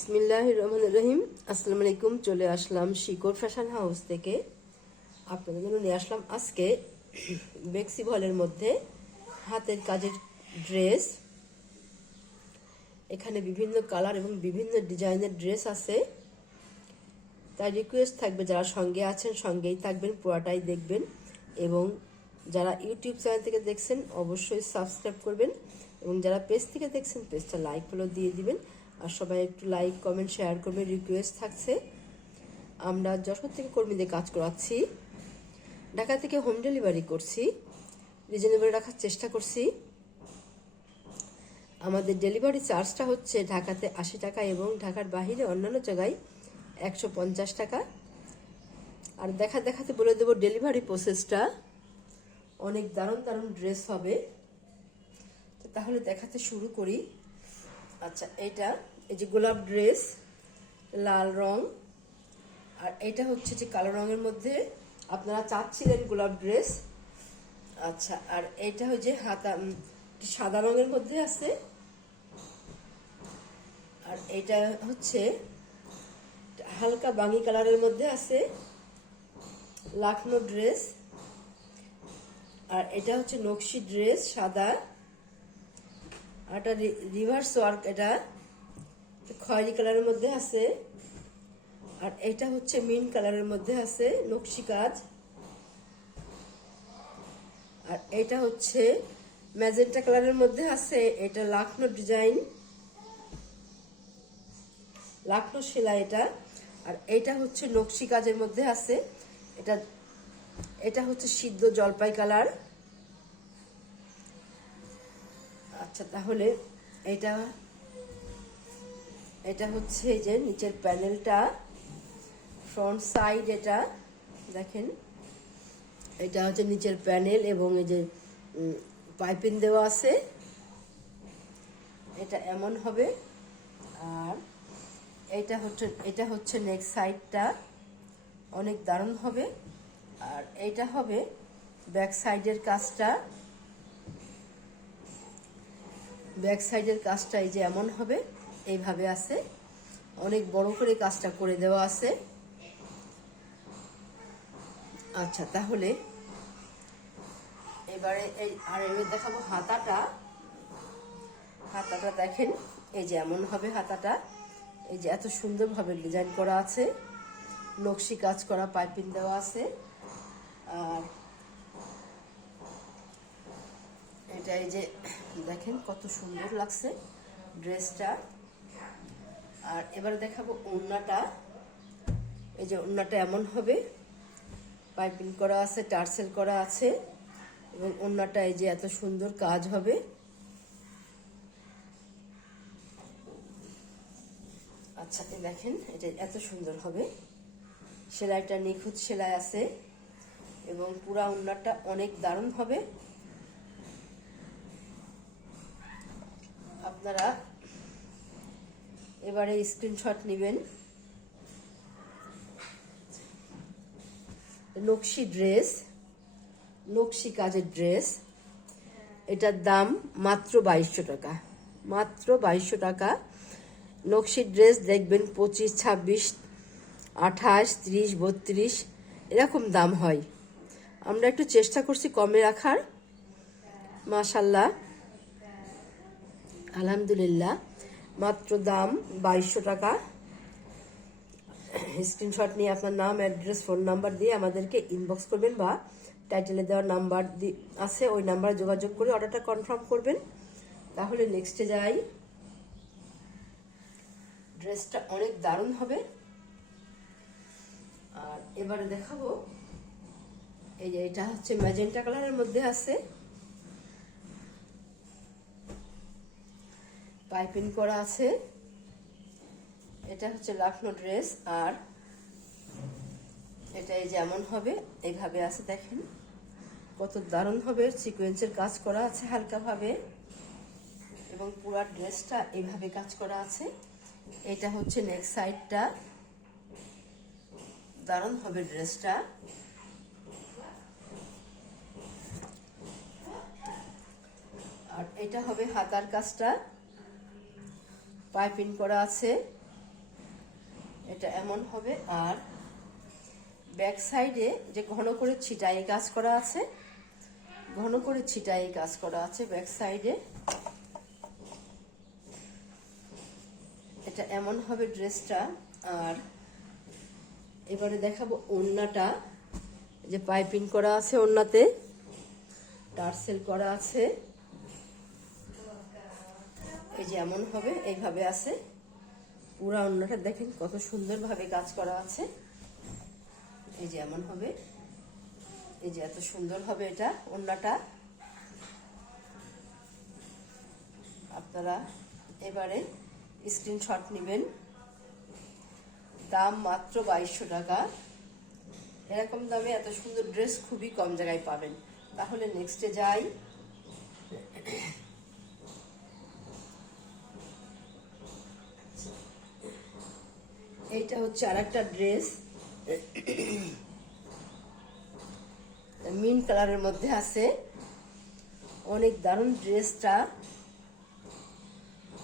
বিসমিল্লাহির রহমানির রহিম। আসসালামু আলাইকুম। চলে আসলাম শিকড় ফ্যাশন হাউস থেকে। আপনাদের জন্য নিয়ে আসলাম আজকে বেক্সি ভলের মধ্যে হাতের কাজের ড্রেস। এখানে বিভিন্ন কালার এবং বিভিন্ন ডিজাইনের ড্রেস আছে। তাই রিকোয়েস্ট থাকবে, যারা সঙ্গে আছেন সঙ্গেই থাকবেন, পুরাটাই দেখবেন। এবং যারা ইউটিউব চ্যানেল থেকে দেখছেন অবশ্যই সাবস্ক্রাইব করবেন, এবং যারা পেজ থেকে দেখছেন পেজটা লাইক ফলো দিয়ে দিবেন। আর সবাই একটু লাইক কমেন্ট শেয়ার করবেন, রিকোয়েস্ট থাকছে। আমরা যশোর থেকে কর্মীদের কাজ করাচ্ছি, ঢাকা থেকে হোম ডেলিভারি করছি, রিজনেবল রাখার চেষ্টা করছি। আমাদের ডেলিভারি চার্জটা হচ্ছে ঢাকাতে 80 টাকা এবং ঢাকার বাহিরে অন্যান্য জায়গায় 150 টাকা। আর দেখাতে বলে দেবো ডেলিভারি প্রসেসটা। অনেক দারুণ দারুণ ড্রেস হবে, তো তাহলে দেখাতে শুরু করি। আচ্ছা, এই যে গোলাপ ড্রেস, লাল রং, আর এটা হচ্ছে যে কালো রঙের মধ্যে আপনারা চাচ্ছিলেন গোলাপ ড্রেস। আচ্ছা, আর এইটা হচ্ছে হাতা সাদা রঙের মধ্যে আছে, আর এটা হচ্ছে হালকা বাঙ্গি কালারের মধ্যে আছে, লাখনো ড্রেস। আর এটা হচ্ছে নকশি ড্রেস, সাদা। আর এটা রিভার্স ওয়ার্ক, এটা খয়েরি কালারের মধ্যে আছে। আর এটা হচ্ছে মিন্ট কালারের মধ্যে আছে, নকশি কাজ। আর এটা হচ্ছে ম্যাজেন্টা কালারের মধ্যে আছে, এটা লাখনো ডিজাইন, লাখনো সেলাই এটা। আর এটা হচ্ছে নকশি কাজের মধ্যে আছে, এটা হচ্ছে সিদ্ধ জলপাই কালার। আচ্ছা, তাহলে এটা হচ্ছে এই যে নিচের প্যানেলটা, ফ্রন্ট সাইড, এটা দেখেন। এটা হচ্ছে নিচের প্যানেল এবং এই যে পাইপিং দেওয়া আছে, এটা এমন হবে। আর এটা হচ্ছে নেক সাইডটা, অনেক দারুণ হবে। আর এটা হবে ব্যাক সাইডের কাজটা। ব্যাক সাইডের কাজটা এই যে এমন হবে, এইভাবে আছে, অনেক বড় করে কাজটা করে দেওয়া আছে। আচ্ছা, তাহলে এবারে এবার দেখাবো হাতাটা দেখেন, এই যে এমন হবে হাতাটা। এই যে এত সুন্দরভাবে ডিজাইন করা আছে, নকশি কাজ করা, পাইপিং দেওয়া আছে। আর এটা এই যে দেখেন কত সুন্দর লাগছে ড্রেসটা। আর এবার দেখাবো ওড়নাটা। এই যে ওড়নাটা এমন হবে, পাইপিং করা আছে, টার্সেল করা আছে, এবং ওড়নাটা এই যে এত সুন্দর কাজ হবে। আচ্ছা, দেখেন এটা এত সুন্দর হবে, সেলাইটা নিখুঁত সেলাই আছে, এবং পুরা ওড়নাটা অনেক দারুণ হবে। আপনারা এবারে স্ক্রিনশট নেবেন। নকশি ড্রেস, নকশি কাজের ড্রেস, এটার দাম মাত্র 2200 টাকা, মাত্র 2200 টাকা। নকশি ড্রেস দেখবেন 25, 26, 28, 30, 32 এরকম দাম হয়। আমরা একটু চেষ্টা করছি কমে রাখার। মাশাল্লাহ, আলহামদুলিল্লাহ, মাত্র দাম 2200 টাকা। স্ক্রিনশট নিয়ে আপনার নাম, অ্যাড্রেস, ফোন নাম্বার দিয়ে আমাদেরকে ইনবক্স করবেন, বা টাইটেলে দেওয়ার নাম্বার আছে, ওই নাম্বারে যোগাযোগ করে অর্ডারটা কনফার্ম করবেন। তাহলে নেক্সটে যাই। ড্রেসটা অনেক দারুণ হবে। আর এবারে দেখাবো এই যে এটা হচ্ছে ম্যাজেন্টা কালারের মধ্যে আছে, পাইপিং করা আছে। এটা হচ্ছে লাখনো ড্রেস। আর এটা এই যেমন হবে এইভাবে আছে, দেখেন কত দারুণ হবে। সিকোয়েন্সের কাজ করা আছে হালকাভাবে, এবং পুরো ড্রেসটা এইভাবে কাজ করা আছে। এটা হচ্ছে নেক সাইডটা, দারুণ হবে ড্রেসটা। আর এটা হবে হাতার কাজটা, পাইপিং করা আছে, এটা এমন হবে। আর ব্যাক সাইডে যে ঘন করে ছিটাই কাজ করা আছে, ঘন করে ছিটাই কাজ করা আছে ব্যাক সাইডে। এটা এমন হবে ড্রেসটা। আর এবারে দেখাবো ওড়নাটা, যে পাইপিং করা আছে, ওড়নাতে টার্সেল করা আছে। এই যে এমন হবে, এইভাবে আছে পুরা ওড়নাটা। দেখেন কত সুন্দরভাবে কাজ করা আছে। এই যে এমন হবে, এই যে এত সুন্দর হবে এটা ওড়নাটা। আপনারা এবারে স্ক্রিনশট নেবেন। দাম মাত্র 2200 টাকা। এরকম দামে এত সুন্দর ড্রেস খুবই কম জায়গায় পাবেন। তাহলে নেক্সটে যাই। এইটা হচ্ছে আরেকটা ড্রেস, মিন কালারের মধ্যে আছে। অনেক দারুণ ড্রেসটা,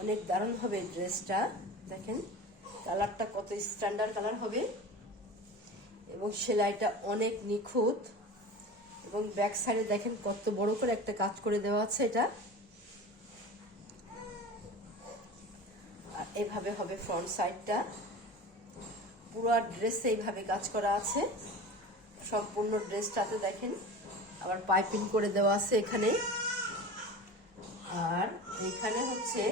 অনেক দারুণ হবে ড্রেসটা। দেখেন কালারটা কত স্ট্যান্ডার্ড কালার হবে, এবং সেলাইটা অনেক নিখুঁত। এবং ব্যাক সাইডে দেখেন কত বড় করে একটা কাজ করে দেওয়া আছে এটা। আর এইভাবে হবে ফ্রন্ট সাইডটা। পুরো ড্রেসে এইভাবে কাজ করা আছে, সম্পূর্ণ ড্রেসটাতে দেখেন। আবার পাইপিং করে দেওয়া আছে এখানে। আর এখানে হচ্ছে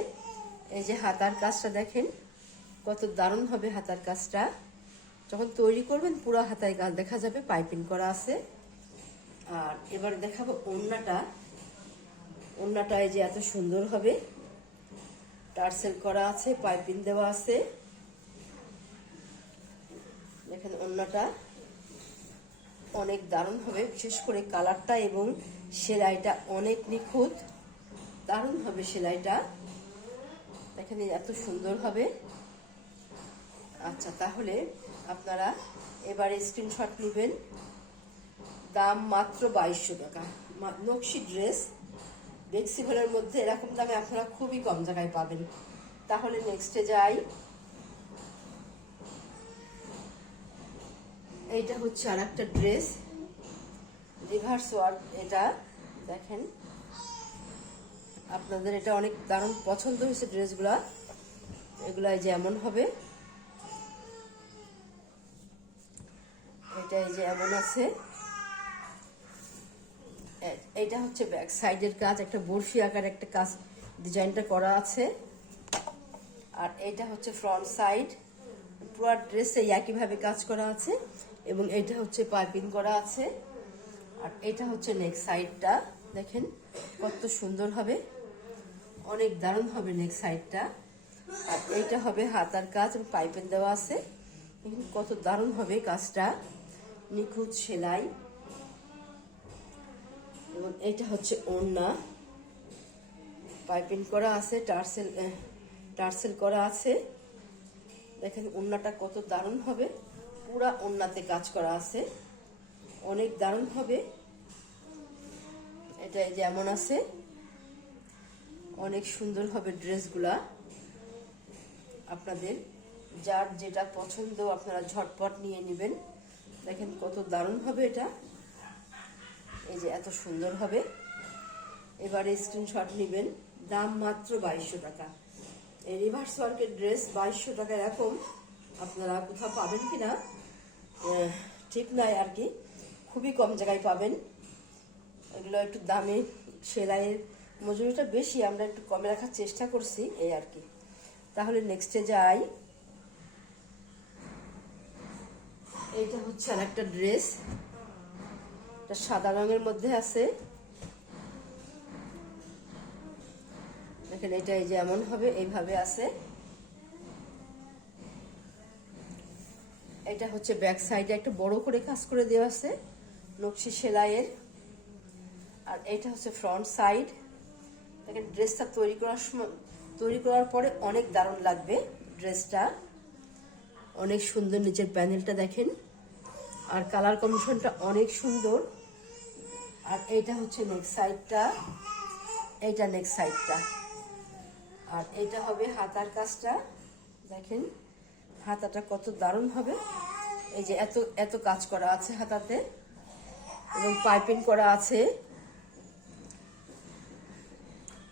এই যে হাতার কাজটা দেখেন কত দারুণ হবে হাতার কাজটা। যখন তৈরি করবেন পুরো হাতায় কাজ দেখা যাবে, পাইপিং করা আছে। আর এবারে দেখাবো ওড়নাটা। ওড়নাটা এই যে এত সুন্দর হবে, টার্সেল করা আছে, পাইপিং দেওয়া আছে। দেখেন ওড়নাটা অনেক দারুণ হবে, বিশেষ করে কালারটা এবং সেলাইটা অনেক নিখুঁত, দারুণ হবে সেলাইটা। দেখেন এত সুন্দর হবে। আচ্ছা, তাহলে আপনারা এবারে স্ক্রিনশট নেবেন। দাম মাত্র 2200 টাকা। নকশি ড্রেস ফ্লেক্সিবলের মধ্যে এরকম দামে আপনারা খুবই কম জায়গায় পাবেন। তাহলে নেক্সটে যাই। এইটা হচ্ছে আর একটা ড্রেস, রিভার্স ওয়ার্ক। এটা দেখেন আপনাদের এটা অনেক দারুণ পছন্দ হয়েছে ড্রেসগুলা। এগুলা এই যে এমন হবে, এটা এই যে এমন আছে। এটা হচ্ছে ব্যাক সাইডের কাজ, একটা বর্ফি আকার একটা কাজ ডিজাইনটা করা আছে। আর এটা হচ্ছে ফ্রন্ট সাইড, পুরো ড্রেসে একইভাবে কাজ করা আছে। এবং এটা হচ্ছে পাইপিং করা আছে। আর এটা হচ্ছে নেক সাইডটা, দেখেন কত সুন্দর হবে, অনেক দারুণ হবে নেক সাইডটা। আর এইটা হবে হাতার কাজ, পাইপিং দেওয়া আছে। দেখেন কত দারুণ হবে কাজটা, নিখুঁত সেলাই। এবং এটা হচ্ছে ওড়না, পাইপিং করা আছে, টার্সেল করা আছে। দেখেন ওড়নাটা কত দারুণ হবে, পুরা ওড়নাতে কাজ করা আছে, অনেক দারুণ হবে। এটা যেমন আছে, অনেক সুন্দর হবে ড্রেসগুলা। আপনাদের যার যেটা পছন্দ আপনারা ঝটপট নিয়ে নেবেন। দেখেন কত দারুণ হবে এটা, এই যে এত সুন্দর হবে। এবারে স্ক্রিনশট নেবেন। দাম মাত্র 2200 টাকা। এই রিভার্স ওয়ার্কের ড্রেস 2200 টাকা এরকম আপনারা কোথাও পাবেন কিনা ঠিক নাই আর কি, খুবই কম জায়গায় পাবেন। এগুলো একটু দামি, সেলাইয়ের মজুরিটা বেশি, আমরা একটু কমে রাখার চেষ্টা করছি এই আর কি। তাহলে নেক্সটে যাই। এইটা হচ্ছে আর একটা ড্রেস, এটা সাদা রঙের মধ্যে আছে। দেখেন এটা এই যে এমন হবে, এইভাবে আছে। এটা হচ্ছে ব্যাক সাইডে একটা বড় করে কাজ করে দেওয়া আছে নকশি সেলাইয়ের। আর এটা হচ্ছে ফ্রন্ট সাইড। দেখেন ড্রেসটা তৈরি করার পরে অনেক দারুণ লাগবে ড্রেসটা, অনেক সুন্দর। নিচের প্যানেলটা দেখেন, আর কালার কম্বিনেশনটা অনেক সুন্দর। আর এইটা হচ্ছে নেক সাইডটা, এইটা নেক সাইডটা। আর এইটা হবে হাতার কাজটা, দেখেন হাতাটা কত দারুণ হবে। এই যে এত এত কাজ করা আছে হাতাতে এবং পাইপিং করা আছে।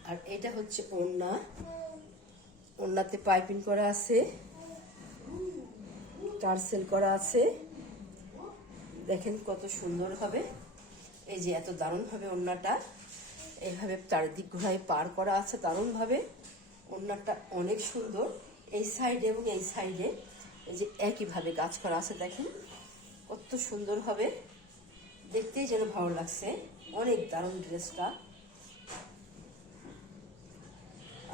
আর এটা হচ্ছে ওড়না, ওড়নাতে পাইপিং করা আছে, টার্সেল করা আছে। দেখেন কত সুন্দর হবে। এই যে এত দারুণ হবে ওড়নাটা, এইভাবে চারিদিক ঘুরায় পার করা আছে দারুণভাবে। ওড়নাটা অনেক সুন্দর, এই সাইডে এবং এই সাইডে এই যে একইভাবে কাজ করা আছে। দেখেন কত সুন্দর হবে, দেখতেই যেন ভালো লাগছে। অনেক দারুণ ড্রেসটা।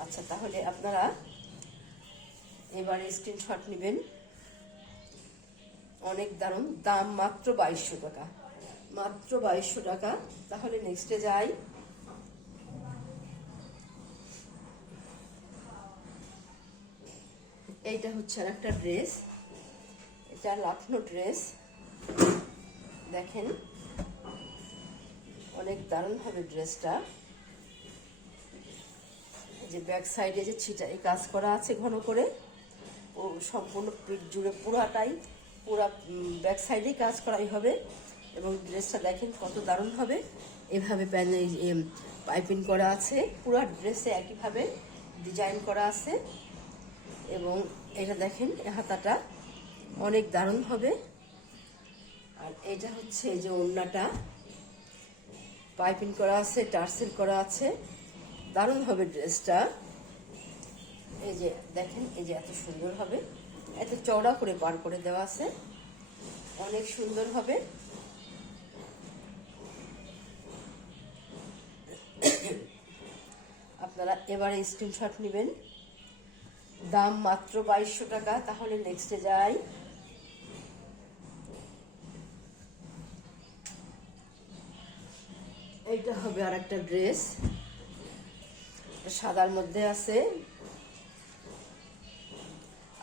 আচ্ছা, তাহলে আপনারা এবারে স্ক্রিনশট নেবেন। অনেক দারুণ, দাম মাত্র 2200 টাকা, মাত্র 2200 টাকা। তাহলে নেক্সটে যাই। এইটা হচ্ছে আর একটা ড্রেস, এটা লাখনো ড্রেস। দেখেন অনেক দারুণ হবে ড্রেসটা। যে ব্যাক সাইডে যে ছিটাই কাজ করা আছে ঘন করে, ও সম্পূর্ণ পিঠ জুড়ে পুরাটাই, পুরা ব্যাক সাইডেই কাজ করাই হবে। এবং ড্রেসটা দেখেন কত দারুণ হবে। এভাবে পাইপিং করা আছে, পুরা ড্রেসে একইভাবে ডিজাইন করা আছে। এবং এটা দেখেন হাতাটা অনেক দারুণ হবে। আর এটা হচ্ছে এই যে ওড়নাটা, পাইপিং করা আছে, টার্সেল করা আছে, দারুণ হবে ড্রেসটা। এই যে দেখেন, এই যে এত সুন্দর হবে, এত চওড়া করে পার করে দেওয়া আছে, অনেক সুন্দর হবে। আপনারা এবারে স্ক্রিনশট নেবেন। দাম মাত্র 2200 টাকা। তাহলে নেক্সটে যাই। এইটা হবে আর একটা ড্রেস, সাদার মধ্যে আছে।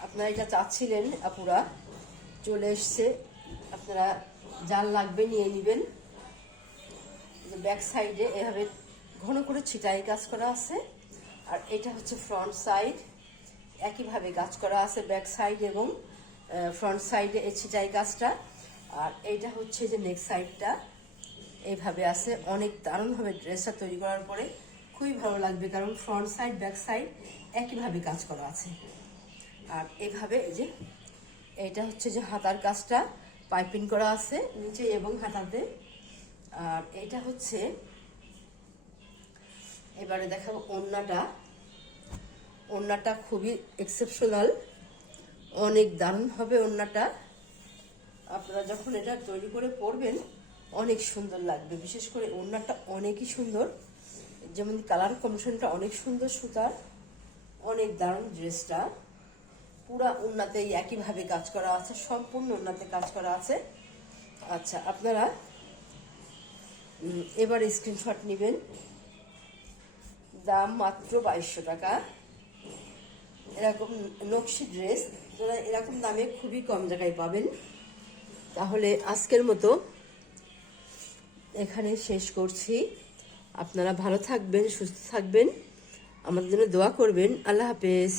আপনারা এটা চাচ্ছিলেন, আপুরা চলে এসছে। আপনারা যার লাগবে নিয়ে নেবেন। ব্যাক সাইডে এভাবে ঘন করে ছিটাই কাজ করা আছে। আর এটা হচ্ছে ফ্রন্ট সাইড, একইভাবে কাজ করা আছে ব্যাক সাইড এবং ফ্রন্ট সাইডে এই ছিটাই কাজটা। আর এইটা হচ্ছে যে নেক সাইডটা এইভাবে আছে। অনেক দারুণভাবে ড্রেসটা তৈরি করার পরে খুবই ভালো লাগবে, কারণ ফ্রন্ট সাইড ব্যাক সাইড একইভাবে কাজ করা আছে। আর এইভাবে এই যে এইটা হচ্ছে যে হাতার কাজটা পাইপিং করা আছে নিচে এবং হাতাতে। আর এটা হচ্ছে, এবারে দেখাবো ওড়নাটা। ওড়নাটা খুবই এক্সেপশনাল, অনেক দারুণ হবে ওড়নাটা। আপনারা যখন এটা তৈরি করে পরবেন অনেক সুন্দর লাগবে। বিশেষ করে ওড়নাটা অনেকই সুন্দর, যেমন কালার কম্বিনেশনটা অনেক সুন্দর, সুতার অনেক দারুণ ড্রেসটা। পুরা ওড়নাতেই একইভাবে কাজ করা আছে, সম্পূর্ণ ওড়নাতে কাজ করা আছে। আচ্ছা, আপনারা এবার স্ক্রিনশট নেবেন। দাম মাত্র 2200 টাকা। এরকম নকশি ড্রেস যারা এরকম দামে খুবই কম জায়গায় পাবেন। তাহলে আজকের মতো এখানে শেষ করছি। আপনারা ভালো থাকবেন, সুস্থ থাকবেন, আমাদের জন্য দোয়া করবেন। আল্লাহ হাফেজ।